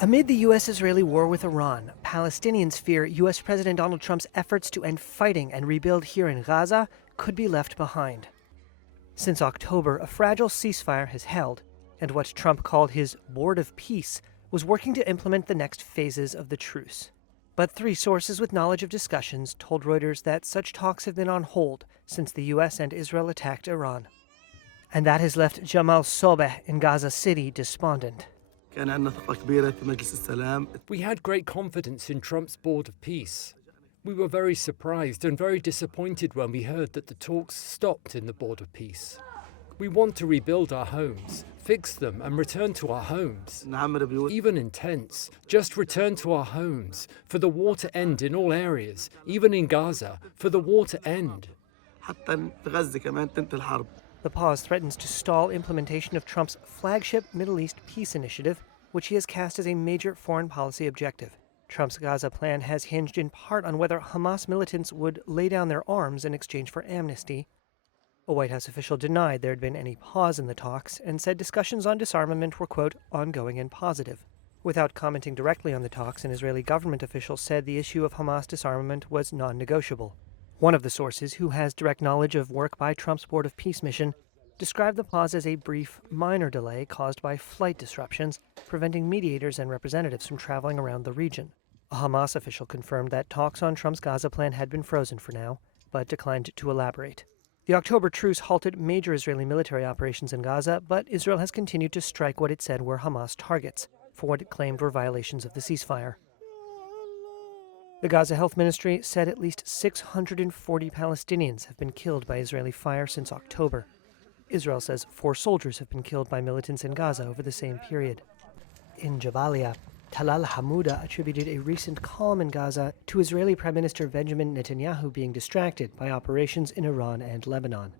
Amid the U.S.-Israeli war with Iran, Palestinians fear U.S. President Donald Trump's efforts to end fighting and rebuild here in Gaza could be left behind. Since October, a fragile ceasefire has held, and what Trump called his Board of Peace was working to implement the next phases of the truce. But three sources with knowledge of discussions told Reuters that such talks have been on hold since the U.S. and Israel attacked Iran. And that has left Jamal Sobeh in Gaza City despondent. We had great confidence in Trump's Board of Peace. We were very surprised and very disappointed when we heard that the talks stopped in the Board of Peace. We want to rebuild our homes, fix them and return to our homes. Even in tents, just return to our homes, for the war to end in all areas, even in Gaza, for the war to end. The pause threatens to stall implementation of Trump's flagship Middle East peace initiative, which he has cast as a major foreign policy objective. Trump's Gaza plan has hinged in part on whether Hamas militants would lay down their arms in exchange for amnesty. A White House official denied there had been any pause in the talks and said discussions on disarmament were, quote, ongoing and positive. Without commenting directly on the talks, an Israeli government official said the issue of Hamas disarmament was non-negotiable. One of the sources, who has direct knowledge of work by Trump's Board of Peace mission, described the pause as a brief, minor delay caused by flight disruptions, preventing mediators and representatives from traveling around the region. A Hamas official confirmed that talks on Trump's Gaza plan had been frozen for now, but declined to elaborate. The October truce halted major Israeli military operations in Gaza, but Israel has continued to strike what it said were Hamas targets, for what it claimed were violations of the ceasefire. The Gaza Health Ministry said at least 640 Palestinians have been killed by Israeli fire since October. Israel says 4 soldiers have been killed by militants in Gaza over the same period. In Jabalia, Talal Hamouda attributed a recent calm in Gaza to Israeli Prime Minister Benjamin Netanyahu being distracted by operations in Iran and Lebanon.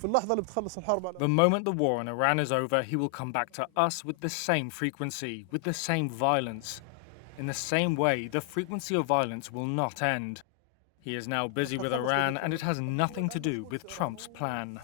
The moment the war in Iran is over, he will come back to us with the same frequency, with the same violence. In the same way, the frequency of violence will not end. He is now busy with Iran, and it has nothing to do with Trump's plan.